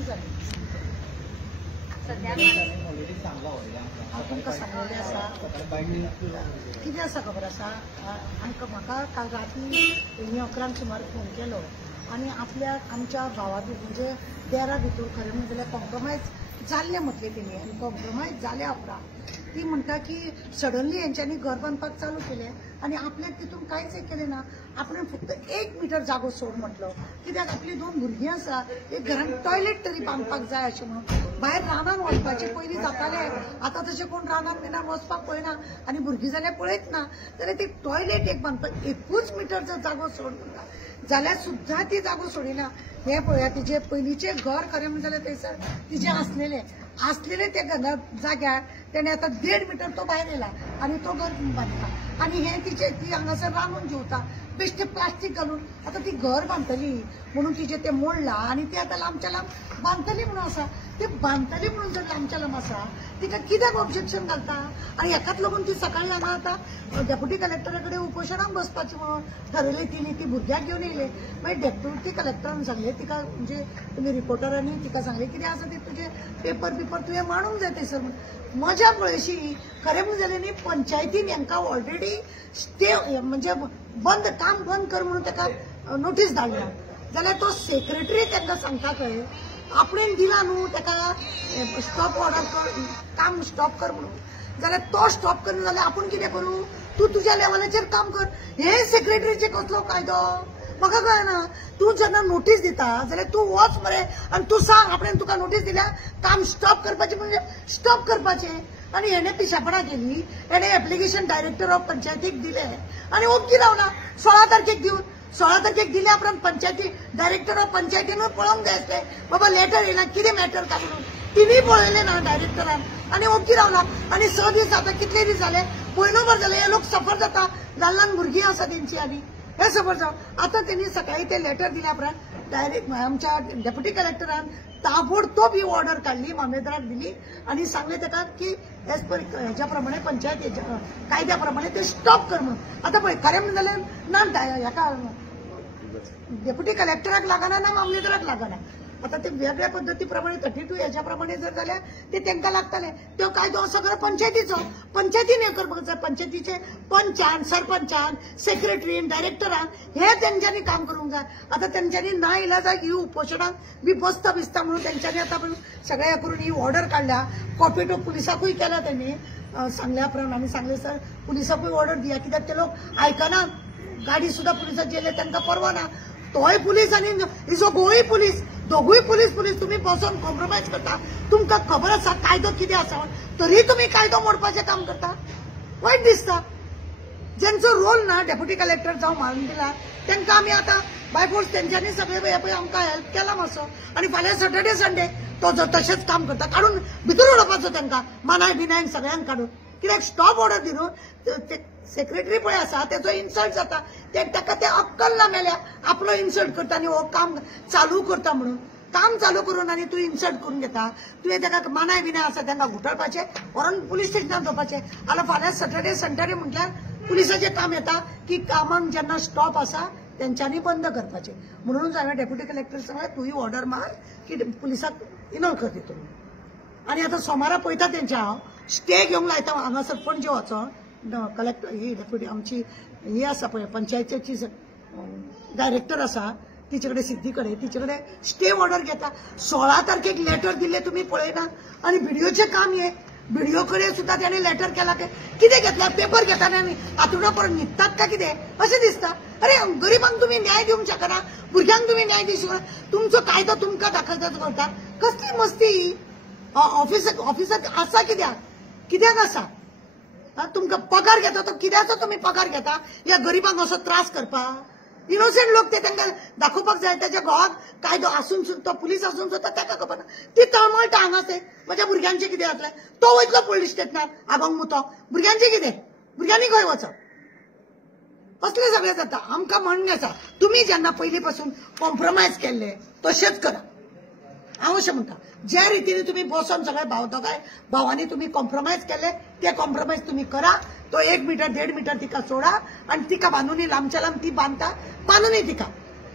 कधी जाली सध्या तुमकां सांगलेलें आसा कितें आसा खबर आसा म्हाका काल राती 11 सुमार फोन केलो आणि आमच्या भावा म्हणजे देरा भितर खरें म्हणजे जाल्यार कॉम्प्रोमायज जाल्लें म्हटलें तेणी आनी कॉम्प्रोमायज जाल्या उपरांत ती म्हणटा की सडनली हेंच्यांनी घर बांदपाक चालू केलें आनी आपल्याक तितून कांयच केलें ना आपण फक्त 1 मीटर जागो सोड म्हटलो कित्याक आपली 2 भुरगीं आसा एक घरान टॉयलेट तरी बांदपाक जाय अशें म्हणून भायर रानान वचपाचें पयलीं जातालें आतां तशें कोण रानान बिनान वचपाक पळयना आनी भुरगीं जाल्यार पळयत ना जाल्यार ती टॉयलेट एक बांदपाक 1 मीटर जर जागो सोड म्हणटा जाल्यार सुद्दां ती जागो सोडिना हे पळया तिचे पयलींचें घर खरें म्हणजे जाल्यार थंयसर तिचें आसलेले ते जाग्यार तेणे आता 1.5 मीटर तो भायर येला आणि तो घर बांदता आणि हे ती हांगासर रांदून जेवता बेश्टे प्लास्टीक घालून आता ती घर बांदतली म्हणून तिचे ते मोडला आणि ती आता लांबच्या लांब बांदतली म्हणून आसा ते बांदतली म्हणून जर लांबच्या लांब आसा तिका कित्याक ऑब्जेक्शन घालता आणि हेकाच लागून ती सकाळी हांगा आता डेप्युटी कलेक्टराकडे उपोशणाक बसपाची म्हणून ठरयलें तिने ती भुरग्याक घेवन येयले मागीर डेप्युटी कलेक्टरान सांगले तिका म्हणजे तुमी रिपोर्टरांनी तिका सांगले कितें आसा ते तुजे पेपर तुवें मांडूंक जाय थंयसर मजा पळयशी खरें म्हणजे जालें न्ही पंचायतीन हांकां ऑलरेडी स्टे म्हणजे काम बंद कर म्हणून ताका नोटीस धाडल्या जाल्यार तो सेक्रेटरी तांकां सांगता खंय आपणें दिला न्हू ताका स्टॉप ऑर्डर कर काम स्टॉप कर म्हणून जाल्यार तो स्टॉप करून जाल्यार आपूण कितें करूं तूं तुज्या लेवलाचेर काम कर हे सेक्रेटरीचे कसलो कायदो म्हाका कळना तूं जेन्ना नोटीस दिता जाल्यार तूं वच मरे आनी तूं सांग आपणें तुका नोटीस दिल्या काम स्टॉप करपाचें म्हणजे स्टॉप करपाचें आनी हेणे पिशापणां केली हेणे एप्लिकेशन डायरेक्टर ऑफ पंचायतीक दिलें आनी ओग्गी रावला 16 तारखेक दिवन 16 तारखेक दिल्या उपरांत पंचायती डायरेक्टर ऑफ पंचायतीनूय पळोवंक जाय आसलें बाबा लेटर येयला कितें मॅटर काय म्हणून तिणीय पळयलें ना डायरेक्टरान आनी ओग्गी रावला आनी 6 दीस आतां कितले दीस जाले म्हयनोभर जाले हे लोक सफर जाता ल्हान भुरगीं आसा तेंची आनी हे सफर जावन आतां तेणी सकाळी ते लेटर दिल्या उपरांत डायरेक्ट आमच्या डेप्युटी कलेक्टरान ताबडतोब ही ऑर्डर काढली मामलेदाराक दिली आणि सांगले ताका की एज पर हेच्या प्रमाणे पंचायत कायद्याप्रमाणे ते स्टॉप कर म्हणून आता पळय खरें म्हणून जाल्यार ना हेका डेप्युटी कलेक्टराक लागना ना मामलेदाराक लागना आता ते वेगळ्या पद्धतीप्रमाणे 32 याच्याप्रमाणे जर जाल्यार ते तांकां लागतले तो कायदो सगळो पंचायतीचो पंचायतीन हे करपाक जाय पंचायतीचे पंचान सरपंचान सेक्रेटरीन डायरेक्टरान हे तेंच्यांनी काम करूंक जाय आता तेंच्यांनी ना इलाजाक ही उपोशणाक बी बसता म्हणून तेंच्यांनी आता सगळ्या करून ही ऑर्डर काढल्या कॉपी टू पुलिसाकूय केला त्यांनी सांगल्या उपरांत आमी सांगले सर पुलिसाकूय ऑर्डर दिया कित्याक ते लोक आयकना गाडी सुद्धा पुलिसाची येयले तांकां परवा ना तोय पुलीस आनी इजो गोंय पुलीस दोगूय पुलीस तुम्ही बसून कॉम्प्रोमाइज करता तुमकां खबर आसा कायदो कितें आसा तरी तुम्ही कायदो मोडपाचें काम करता वायट दिसता ज्यांचो रोल ना डेप्युटी कलेक्टर जावं मारून दिला तांकां आमी आतां बायफोर्स तेंच्यांनी सगळे आमकां हेल्प केला मातसो आनी फाल्यां सॅटर्डे संडे तो तशेंच काम करता काडून भितर उडोवपाचो तांकां मानाय बिनाय सगळ्यांक काडून कित्याक स्टॉप ऑर्डर दिवन सेक्रेटरी पळय आसा तेजो इन्सल्ट जाता ताका ते अक्कल ना मेल्या आपलो इन्सल्ट करता आनी हो काम चालू करता म्हणून काम चालू करून आनी तूं इन्सल्ट करून घेता तुवें ताका मानाय बिनाय आसा तांकां घुटळपाचें व्हरून पुलीस स्टेशनार दवरपाचें आतां फाल्यां सॅटर्डे संडे म्हटल्यार पुलिसाचें काम येता की कामाक जेन्ना स्टॉप आसा तेंच्यांनी बंद करपाचें म्हणून हांवें डेप्युटी कलेक्टर सांगलें तूंय ऑर्डर मार की पुलिसाक इनॉल कर तितून आनी आतां सोमारा पळयता तेंच्या हांव स्टे घेवंक लायता हांगासर पणजे वचोन कलेक्टर ही डेप्युटी आमची ही आसा पळय पंचायतीची डायरेक्टर आसा तिचे कडेन सिद्धी कडेन तिचे कडेन स्टे ऑर्डर घेता 16 तारखेक लेटर दिल्ले तुमी पळयना आनी व्हिडिओचें काम हे व्हिडिओ कडेन सुद्धा त्याने लेटर केला कितें घेतला पेपर घेताना आनी हातून परत न्हिदतात का कितें अशें दिसता अरे गरिबांक तुमी न्याय दिवंक शकना भुरग्यांक तुमी न्याय दिवंक शकना तुमचो कायदो तुमकां दाखयता करता कसली मस्ती ऑफिसाक आसा कित्याक आसा तुमकां पगार घेता तो कित्याचो तुमी पगार घेता या गरिबांक असो त्रास करपाक इनोसेंट लोक ते तांकां दाखोवपाक जाय त्याच्या घोवाक कायदो आसून सुद्दां तो पुलीस आसून सुद्दां ताका खबर ना ती तळमळटा हांगासर म्हज्या भुरग्यांचें कितें जातलें तो वयतलो पुलीस स्टेशनार आगोंक मुतो भुरग्यांचें कितें भुरग्यांनी खंय वचप असलें सगळें जाता आमकां म्हणणें आसा तुमी जेन्ना पयलीं पासून कॉम्प्रोमायज केल्ले तशेंच करा हांव अशें म्हणटा ज्या रितीने तुम्ही बसून सगळे दोगांय भावांनी तुम्ही कॉम्प्रोमायज केले ते कॉम्प्रोमायज तुम्ही करा तो 1 मीटर 1.5 मीटर तिका सोडा आणि तिका बांधून लांबच्या लांब ती बांधता बांधून तिका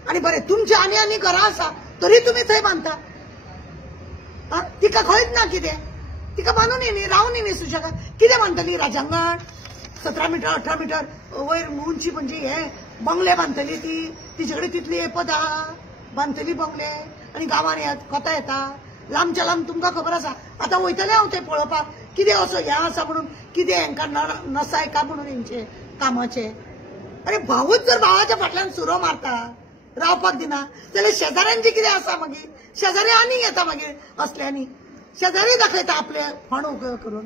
आणि बरें तुमची आनी घरां आसा तरी तुम्ही थंय बांधता तिका खंयच ना कितें, तिका बांदून न्ही रावून न्ही सुशेगाद. कितें म्हणटली राजांगण 17 मीटर 18 मीटर वयर उंची म्हणजे हे बंगले बांदतली ती, तिचे कडेन तितली येपत आहा, बांदतली बंगले आणि गांवांत कोता येता लांबच्या लांब. तुमकां खबर आसा आतां वयतलें हांव थंय पळोवपाक कितें असो हें आसा म्हणून, कितें हेंकां नसाय का म्हणून हेंचे कामाचे. अरे भाऊच जर भावाच्या फाटल्यान सुरो मारता रावपाक दिना जाल्यार शेजाऱ्यांचे कितें आसा मागीर. शेजारी आनीक येता मागीर असल्यांनी, शेजारी दाखयता आपले फण करून.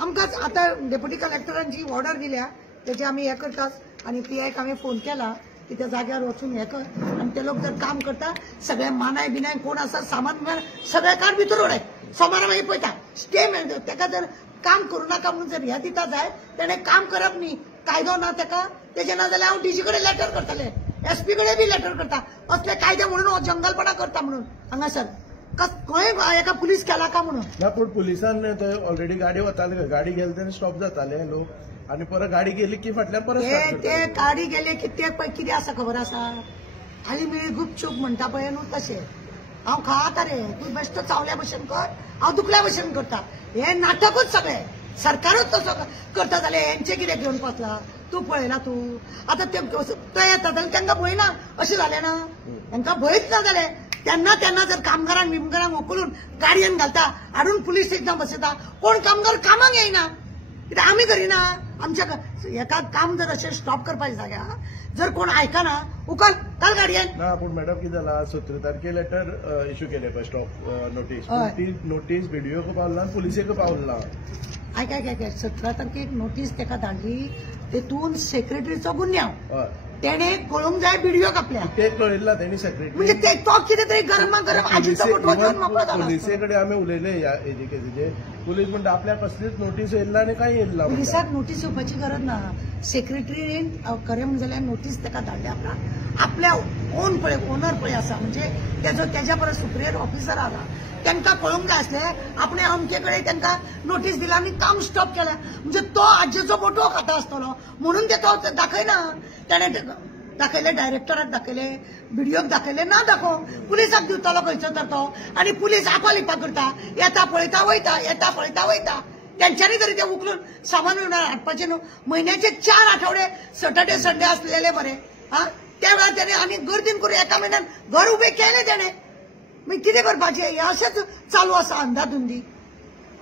आमकां आतां डेप्युटी कलेक्टरांची ऑर्डर दिल्या तेजे आमी हे करतात आणि PIक हांवें फोन केला की त्या जाग्यार वचून हे कर आणि ते लोक जर काम करता सगळे मानाय बिनाय कोण आसा सामान सगळे कार भितर उडय. सोमारा मागीर पळयता स्टे मेळटा. तेका जर काम करू नाका म्हणून जर हे दिता जाय तेणे काम करप न्ही, कायदो ना तेका. तेजे ना जाल्यार हांव DG कडेन लेटर करतलें, SP कडेन बी लेटर करता असले कायदे म्हणून हो जंगलपणा करता म्हणून हांगासर. खंय एका पुलीस केला का म्हणून ना. पूण पुलिसान थंय ऑलरेडी गाडी वताले, गाडी गेले तेन्ना स्टॉप जाताले लोक आणि परत गाडी गेली की फाटल्यान परत ते गाडी गेले की ते पळय कितें आसा खबर आसा. आली मिळी गुपचूप म्हणटा पळय न्हू तशें. हांव खाता रे, तूं बेश्टो चावल्या भशेन कर, हांव दुखल्या भशेन करता. हे नाटकूच सगळे. सरकारूच तसो करता जाल्यार हेंचे कितें घेवन पावतला. तूं पळयला तूं आतां ते येता जाल्यार तांकां भंय ना अशें जालें ना. तांकां भंयच ना जालें तेन्ना जर कामगारांक बिमगारांक उखलून गाडयेन घालता हाडून पुलीस स्टेशनार बसयता, कोण कामगार कामाक येयना कित्याक आमी करिना. आमच्या एका काम जर अशें स्टॉप करपाचे जाग्यार जर कोण आयकना उखल घाल गाडयेन. ना पूण मॅडम कितें जाला 17 तारखे लेटर इश्यू केले पळय स्टॉप नोटीस. ती नोटीस BDOक पावला आनी पुलिसेक पावला. आयक 17 तारखेक नोटीस तेका धाडली तेतून सेक्रेटरीचो गुन्यांव तेणे कळूंक जाय BDOक आपल्या. ते कळयला तेणी सेक्रेटरी म्हणजे ते तो कितें तरी गरमागरम आजीचो फोटो घेवन मोकळो जाला. पुलिसे कडेन आमी उलयले हेजे केसीचे. पुलीस म्हणटा आपल्या कसलीच नोटीस येयला आनी काय येयला. पुलिसाक नोटीस येवपाची गरज ना. सेक्रेटरीन खरें म्हणजे जाल्यार नोटीस तेका धाडल्या आपल्या ओन पळय ओनर पळय आसा म्हणजे तेज्या परस सुपिरियर ऑफिसर आसा तांकां कळूंक जाय आसलें आपणे अमके कडेन तांकां नोटीस दिला आनी काम स्टॉप केलें. म्हणजे तो आजीचो फोटो खाता आसतलो म्हणून ते तो दाखयना. तेणें दाखयले, डायरेक्टराक दाखयले, BDOक दाखयले, ना दाखोव पुलिसाक दिवतलो खंयचो तर तो. आनी पुलीस आपालिपा करता, येता पळयता वयता, येता पळयता वयता. त्यांच्यानी तरी ते उखलून सामान हाडपाचे न्हू. म्हयन्याचे 4 आठवडे सॅटर्डे संडे असलेले बरे. त्या वेळार त्याने आनी गर्दीन करून एका म्हयन्यान घर उबे केले तेणे. मागीर कितें करपाचें हे अशेंच चालू आसा अंधाधुंदी.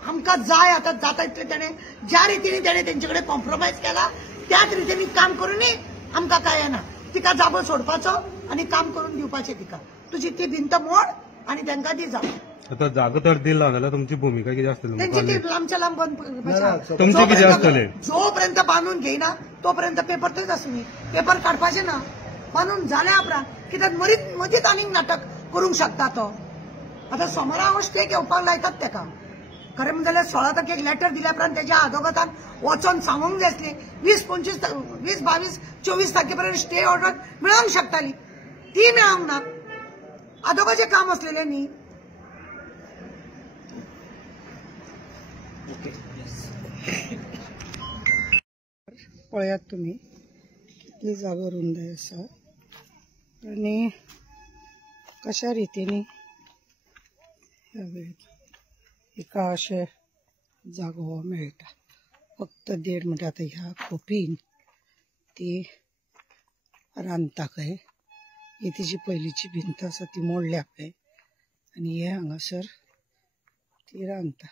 आमकां जाय आतां जाता इतलें तेणे ज्या रितीने तेणे तेंचे कडेन कॉम्प्रोमायज केला त्याच रितीने काम करूनय आमकां काय येना. तिका जागो सोडपाचो आनी काम करून दिवपाचें तिका. तुजी ती भिंत मोड आनी तांकां दी जागो. आता जागो तर दिला जाल्यार तुमची भूमिका कितें आसतली. त्यांची ती लांबच्या लांब बंद तुमची कितें आसतली. जोपर्यंत बांदून घेयना तोपर्यंत पेपर थंयच आसुनी. पेपर काडपाचे ना, बांदून जाल्या उपरांत कित्याक मदींच आनीक नाटक करूंक शकता तो. आतां सोमारा हांव स्टे घेवपाक लायतात तेका. खरें म्हणजे जाल्यार 16 तारखेक लेटर दिल्या उपरांत तेज्या आदोगादान वचोन सांगूंक जाय आसली 20, 25, 20, 22, 24 तारखे पर्यंत स्टे ऑर्डर मेळोंक शकताली. ती मेळोंक ना. आदोगाचें काम आसलेलें न्ही. पळयात तुमी कितली जागो रुंद आसा आनी कशा रितीनी एका अशें जागो मेळटा. फक्त 1.5 मिनटां आतां ह्या खोपीन ती रांदता खंय. ही तिची पयलींची भिंत आसा ती मोडल्या पळय आनी हे हांगासर ती रांदता.